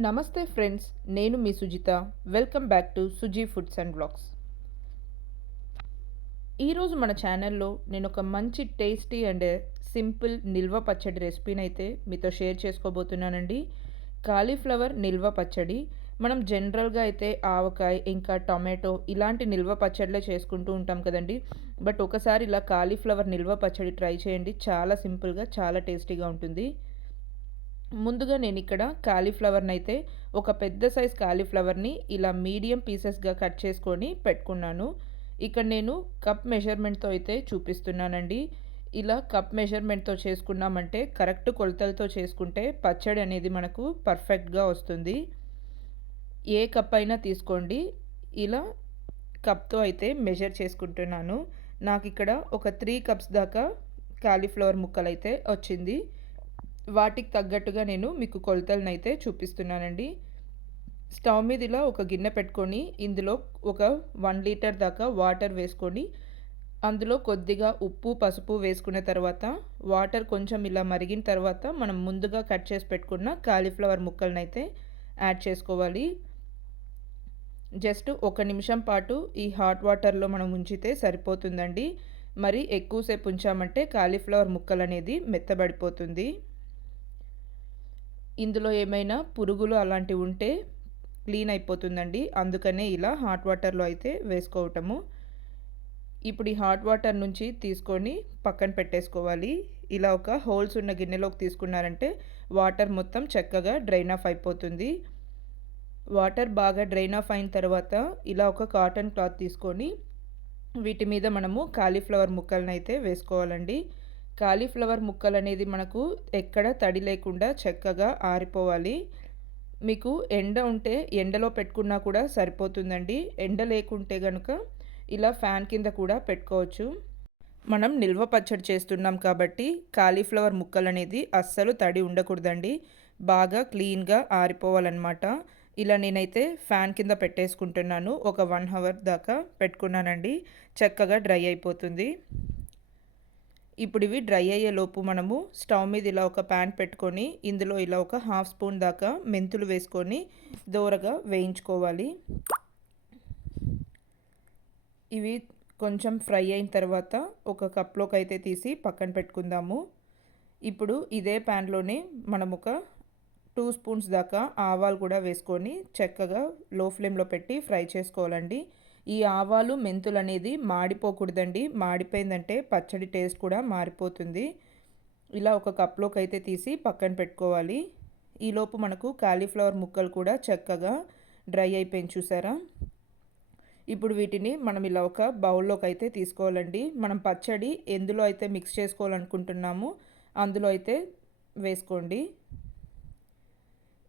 నమస్తే ఫ్రెండ్స్, నేను మీ Sujitha. Welcome back to Suji foods and blogs. ఈరోజు మన ఛానల్లో నేను ఒక మంచి టేస్టీ అండ్ సింపుల్ నిల్వ పచ్చడి రెసిపీని అయితే మీతో షేర్ చేసుకోబోతున్నానండి. కాలీఫ్లవర్ నిల్వ పచ్చడి. మనం జనరల్గా అయితే ఆవకాయ ఇంకా టొమాటో ఇలాంటి నిల్వ పచ్చడిలే చేసుకుంటూ ఉంటాం కదండి. బట్ ఒకసారి ఇలా కాలీఫ్లవర్ నిల్వ పచ్చడి ట్రై చేయండి. చాలా సింపుల్గా చాలా టేస్టీగా ఉంటుంది. ముందుగా నేను ఇక్కడ కాలీఫ్లవర్ని అయితే ఒక పెద్ద సైజ్ కాలీఫ్లవర్ని ఇలా మీడియం పీసెస్గా కట్ చేసుకొని పెట్టుకున్నాను. ఇక్కడ నేను కప్ మెజర్మెంట్తో అయితే చూపిస్తున్నానండి. ఇలా కప్ మెజర్మెంట్తో చేసుకున్నామంటే కరెక్ట్ కొలతలతో చేసుకుంటే పచ్చడి అనేది మనకు పర్ఫెక్ట్గా వస్తుంది. ఏ కప్ అయినా తీసుకోండి. ఇలా కప్తో అయితే మెజర్ చేసుకుంటున్నాను. నాకు ఇక్కడ ఒక 3 కప్స్ దాకా కాలీఫ్లవర్ ముక్కలైతే వచ్చింది. వాటికి తగ్గట్టుగా నేను మీకు కొలతలనైతే చూపిస్తున్నానండి. స్టవ్ మీద ఇలా ఒక గిన్నె పెట్టుకొని ఇందులో ఒక 1 లీటర్ దాకా వాటర్ వేసుకొని అందులో కొద్దిగా ఉప్పు పసుపు వేసుకున్న తర్వాత వాటర్ కొంచెం ఇలా మరిగిన తర్వాత మనం ముందుగా కట్ చేసి పెట్టుకున్న కాలీఫ్లవర్ ముక్కలనైతే యాడ్ చేసుకోవాలి. జస్ట్ 1 నిమిషం పాటు ఈ హాట్ వాటర్లో మనం ఉంచితే సరిపోతుందండి. మరి ఎక్కువసేపు ఉంచామంటే కాలీఫ్లవర్ ముక్కలు అనేది మెత్తబడిపోతుంది. ఇందులో ఏమైనా పురుగులు అలాంటివి ఉంటే క్లీన్ అయిపోతుందండి. అందుకనే ఇలా హాట్ వాటర్లో అయితే వేసుకోవటము. ఇప్పుడు ఈ హాట్ వాటర్ నుంచి తీసుకొని పక్కన పెట్టేసుకోవాలి. ఇలా ఒక హోల్స్ ఉన్న గిన్నెలోకి తీసుకున్నారంటే వాటర్ మొత్తం చక్కగా డ్రైన్ ఆఫ్ అయిపోతుంది. వాటర్ బాగా డ్రైన్ ఆఫ్ అయిన తర్వాత ఇలా ఒక కాటన్ క్లాత్ తీసుకొని వీటి మీద మనము కాలీఫ్లవర్ ముక్కలను అయితే వేసుకోవాలండి. కాలీఫ్లవర్ ముక్కలు అనేది మనకు ఎక్కడ తడి లేకుండా చక్కగా ఆరిపోవాలి. మీకు ఎండ ఉంటే ఎండలో పెట్టుకున్నా కూడా సరిపోతుందండి. ఎండ లేకుంటే కనుక ఇలా ఫ్యాన్ కింద కూడా పెట్టుకోవచ్చు. మనం నిల్వ పచ్చడి చేస్తున్నాం కాబట్టి కాలీఫ్లవర్ ముక్కలు అనేది అస్సలు తడి ఉండకూడదండి. బాగా క్లీన్గా ఆరిపోవాలన్నమాట. ఇలా నేనైతే ఫ్యాన్ కింద పెట్టేసుకుంటున్నాను. ఒక 1 అవర్ దాకా పెట్టుకున్నానండి. చక్కగా డ్రై అయిపోతుంది. ఇప్పుడు ఇవి డ్రై అయ్యేలోపు మనము స్టవ్ మీద ఇలా ఒక ప్యాన్ పెట్టుకొని ఇందులో ఇలా ఒక 1/2 స్పూన్ దాకా మెంతులు వేసుకొని దోరగా వేయించుకోవాలి. ఇవి కొంచెం ఫ్రై అయిన తర్వాత ఒక కప్లోకి అయితే తీసి పక్కన పెట్టుకుందాము. ఇప్పుడు ఇదే ప్యాన్లోనే మనం ఒక 2 స్పూన్స్ దాకా ఆవాలు కూడా వేసుకొని చక్కగా లో ఫ్లేమ్లో పెట్టి ఫ్రై చేసుకోవాలండి. ఈ ఆవాలు మెంతులు అనేది మాడిపోకూడదండి. మాడిపోయిందంటే పచ్చడి టేస్ట్ కూడా మారిపోతుంది. ఇలా ఒక కప్లోకి అయితే తీసి పక్కన పెట్టుకోవాలి. ఈలోపు మనకు కాలీఫ్లవర్ ముక్కలు కూడా చక్కగా డ్రై అయిపోయింది చూసారా. ఇప్పుడు వీటిని మనం ఇలా ఒక బౌల్లోకి అయితే తీసుకోవాలండి. మనం పచ్చడి ఎందులో అయితే మిక్స్ చేసుకోవాలనుకుంటున్నామో అందులో అయితే వేసుకోండి.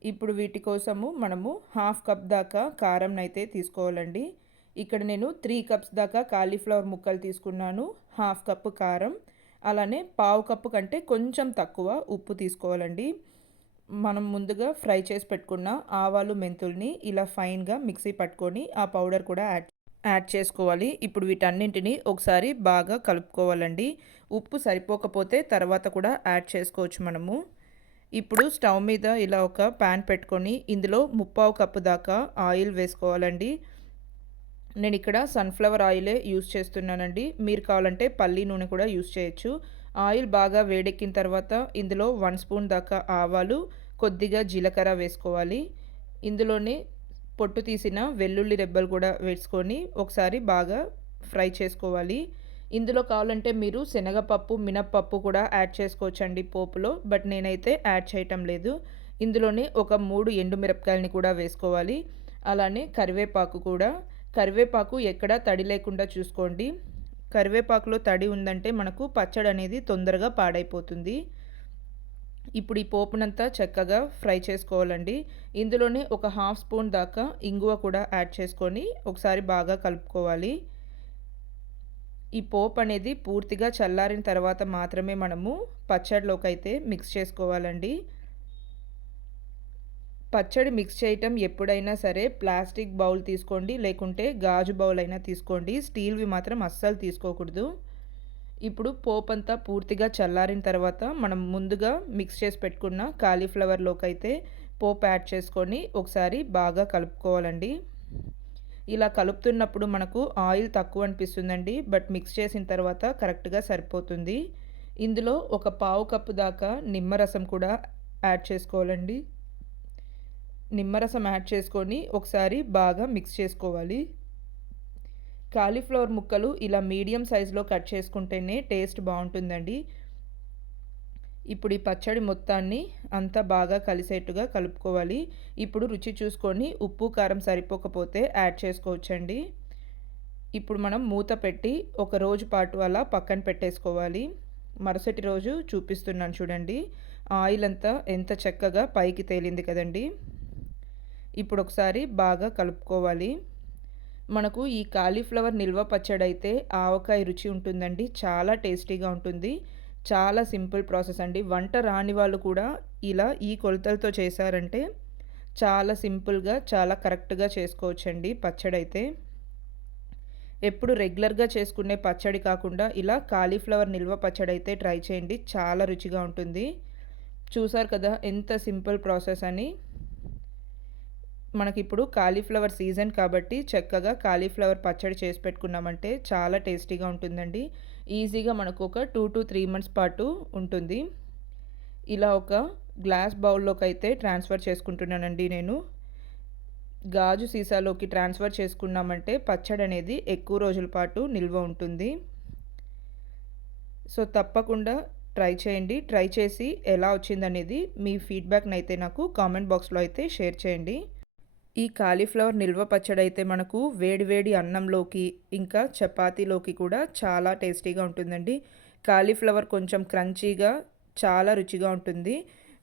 ఇప్పుడు వీటి కోసము మనము 1/2 కప్ దాకా కారం అయితే తీసుకోవాలండి. ఇక్కడ నేను 3 కప్స్ దాకా కాలీఫ్లవర్ ముక్కలు తీసుకున్నాను. 1/2 కప్పు కారం, అలానే 1/4 కప్పు కంటే కొంచెం తక్కువ ఉప్పు తీసుకోవాలండి. మనం ముందుగా ఫ్రై చేసి పెట్టుకున్న ఆవాలు మెంతుల్ని ఇలా ఫైన్గా మిక్సీ పట్టుకొని ఆ పౌడర్ కూడా యాడ్ చేసుకోవాలి. ఇప్పుడు వీటన్నింటినీ ఒకసారి బాగా కలుపుకోవాలండి. ఉప్పు సరిపోకపోతే తర్వాత కూడా యాడ్ చేసుకోవచ్చు మనము. ఇప్పుడు స్టవ్ మీద ఇలా ఒక ప్యాన్ పెట్టుకొని ఇందులో 3/4 కప్పు దాకా ఆయిల్ వేసుకోవాలండి. నేను ఇక్కడ సన్ఫ్లవర్ ఆయిలే యూస్ చేస్తున్నానండి. మీరు కావాలంటే పల్లి నూనె కూడా యూస్ చేయొచ్చు. ఆయిల్ బాగా వేడెక్కిన తర్వాత ఇందులో 1 స్పూన్ దాకా ఆవాలు, కొద్దిగా జీలకర్ర వేసుకోవాలి. ఇందులోనే పొట్టు తీసిన వెల్లుల్లి రెబ్బలు కూడా వేసుకొని ఒకసారి బాగా ఫ్రై చేసుకోవాలి. ఇందులో కావాలంటే మీరు శనగపప్పు, మినప్పప్పు కూడా యాడ్ చేసుకోవచ్చండి పోపులో. బట్ నేనైతే యాడ్ చేయటం లేదు. ఇందులోనే ఒక 3 ఎండుమిరపకాయలని కూడా వేసుకోవాలి. అలానే కరివేపాకు ఎక్కడా తడి లేకుండా చూసుకోండి. కరివేపాకులో తడి ఉందంటే మనకు పచ్చడి అనేది తొందరగా పాడైపోతుంది. ఇప్పుడు ఈ పోపునంతా చక్కగా ఫ్రై చేసుకోవాలండి. ఇందులోనే ఒక 1/2 స్పూన్ దాకా ఇంగువ కూడా యాడ్ చేసుకొని ఒకసారి బాగా కలుపుకోవాలి. ఈ పోపు అనేది పూర్తిగా చల్లారిన తర్వాత మాత్రమే మనము పచ్చడిలోకి అయితే మిక్స్ చేసుకోవాలండి. పచ్చడి మిక్స్ చేయటం ఎప్పుడైనా సరే ప్లాస్టిక్ బౌల్ తీసుకోండి, లేకుంటే గాజు బౌల్ అయినా తీసుకోండి. స్టీల్వి మాత్రం అస్సలు తీసుకోకూడదు. ఇప్పుడు పోపు అంతా పూర్తిగా చల్లారిన తర్వాత మనం ముందుగా మిక్స్ చేసి పెట్టుకున్న కాలీఫ్లవర్లోకి అయితే పోపు యాడ్ చేసుకొని ఒకసారి బాగా కలుపుకోవాలండి. ఇలా కలుపుతున్నప్పుడు మనకు ఆయిల్ తక్కువ అనిపిస్తుందండి. బట్ మిక్స్ చేసిన తర్వాత కరెక్ట్‌గా సరిపోతుంది. ఇందులో ఒక పావు కప్పు దాకా నిమ్మరసం కూడా యాడ్ చేసుకోవాలండి. నిమ్మరసం యాడ్ చేసుకొని ఒకసారి బాగా మిక్స్ చేసుకోవాలి. కాలీఫ్లవర్ ముక్కలు ఇలా మీడియం సైజులో కట్ చేసుకుంటేనే టేస్ట్ బావుంటుందండి. ఇప్పుడు ఈ పచ్చడి మొత్తాన్ని అంతా బాగా కలిసేట్టుగా కలుపుకోవాలి. ఇప్పుడు రుచి చూసుకొని ఉప్పు, కారం సరిపోకపోతే యాడ్ చేసుకోవచ్చండి. ఇప్పుడు మనం మూత పెట్టి ఒక రోజు పాటు అలా పక్కన పెట్టేసుకోవాలి. మరుసటి రోజు చూపిస్తున్నాను చూడండి. ఆయిల్ అంతా ఎంత చక్కగా పైకి తేలింది కదండీ! ఇప్పుడు ఒకసారి బాగా కలుపుకోవాలి. మనకు ఈ కాలీఫ్లవర్ నిల్వ పచ్చడైతే ఆవకాయ రుచి ఉంటుందండి. చాలా టేస్టీగా ఉంటుంది. చాలా సింపుల్ ప్రాసెస్ అండి. వంట రాని వాళ్ళు కూడా ఇలా ఈ కొలతలతో చేశారంటే చాలా సింపుల్‌గా, చాలా కరెక్ట్‌గా చేసుకోవచ్చండి పచ్చడైతే. ఎప్పుడు రెగ్యులర్‌గా చేసుకునే పచ్చడి కాకుండా ఇలా కాలీఫ్లవర్ నిల్వ పచ్చడైతే ట్రై చేయండి. చాలా రుచిగా ఉంటుంది. చూసారు కదా ఎంత సింపుల్ ప్రాసెస్ అని. మనకిప్పుడు కాలీఫ్లవర్ సీజన్ కాబట్టి చక్కగా కాలీఫ్లవర్ పచ్చడి చేసి పెట్టుకున్నామంటే చాలా టేస్టీగా ఉంటుందండి. ఈజీగా మనకు ఒక 2-3 మంత్స్ పాటు ఉంటుంది. ఇలా ఒక గ్లాస్ బౌల్‌లోకైతే ట్రాన్స్‌ఫర్ చేసుకుంటున్నానండి నేను. గాజు సీసాలోకి ట్రాన్స్‌ఫర్ చేసుకున్నామంటే పచ్చడనేది ఎక్కువ రోజుల పాటు నిల్వ ఉంటుంది. సో, తప్పకుండా ట్రై చేయండి. ట్రై చేసి ఎలా వచ్చిందనేది మీ ఫీడ్‌బ్యాక్‌నైతే నాకు కామెంట్ బాక్స్‌లో అయితే షేర్ చేయండి. ఈ కాలీఫ్లవర్ నిల్వ పచ్చడైతే మనకు వేడి వేడి అన్నంలోకి, ఇంకా చపాతీలోకి కూడా చాలా టేస్టీగా ఉంటుందండి. కాలీఫ్లవర్ కొంచెం క్రంచీగా చాలా రుచిగా ఉంటుంది.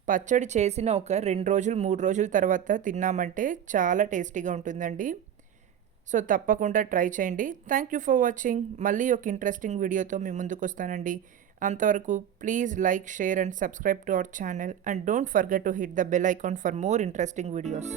పచ్చడి చేసిన ఒక 2 రోజులు, 3 రోజుల తర్వాత తిన్నామంటే చాలా టేస్టీగా ఉంటుందండి. సో, తప్పకుండా ట్రై చేయండి. Thank you for watching. మళ్ళీ ఒక ఇంట్రెస్టింగ్ వీడియోతో మీ ముందుకొస్తానండి. అంతవరకు please like, share and subscribe to our channel. And don't forget to hit the bell icon for more interesting videos.